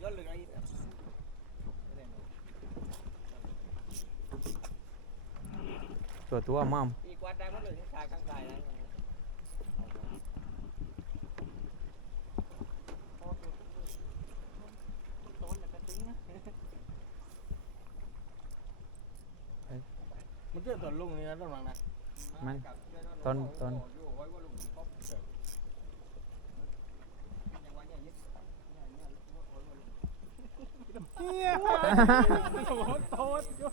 ย้อนเลยไอ้ตัวตัวมัมปีกวาดได้หมดเลยที่ชายข้างซ้ายนะต้นจะกระติ้งนะมันเจอต้นลุงนี่นะต้นมังนะมันต้นต้น เฮียโดนโตดอยู่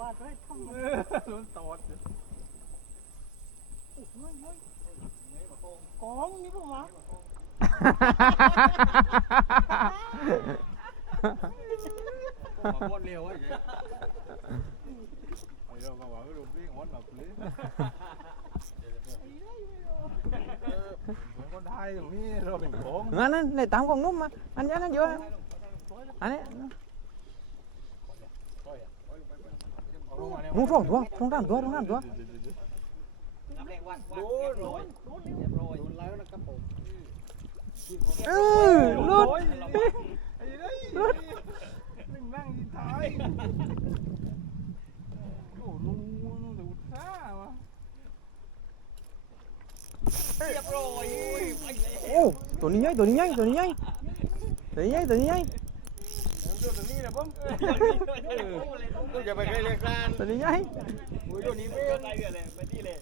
วาดไว้ทำเออโดนโตดอยู่กองนี่พวกวะมาโคตรเร็วไอ้เจ๊ไอ้เราก็ว่าไม่รู้พี่งอนแบบนี้เออผมก็ได้ตรงนี้เราเป็นของงั้นนั่นในตามของนุ่มมาอันนี้นั่นเยอะนะอันนี้ เอาลงมาเนี่ยนุ่งสองตัวนุ่งสามตัวนุ่งสามตัวน้ำแรงวัดวั ดเรียบร้อยเรียบร้อยโดนแล้วนะครับผมเออลุดไอ้นี่นึ่งนั่งที่ท้ายโอ้ลุงลุงดูท่าวะเรียบร้อยไปเลยโอ้ตัวนี้ใหญ่ตัวนี้ใหญ่ตัวนี้ใหญ่ตัวนี้ใหญ่ตัวนี้ใหญ่ผมดูตรงนี้นะผมจะไปเคยเรียกร้านตัวนี้ใหญ่กูอยู่นี่เกินไปเกินเลยไปที่เลย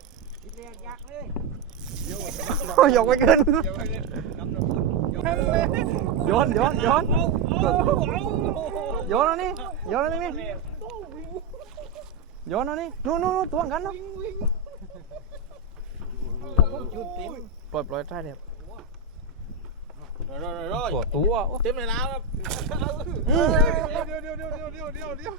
เรียกยักษ์เลยโอ้ยกไปเกินกำลังพูดโยนโยนโยนโยนเอานี่โยนเอาตรงนี้โยนเอานี่นู่นนู่นตัวกันเนาะปล่อยปล่อยใช่เนี่ย rồi rồi rồi ตัวตัวโอ้ tiếp này nào อืม điêu điêu điêu điêu điêu điêu điêu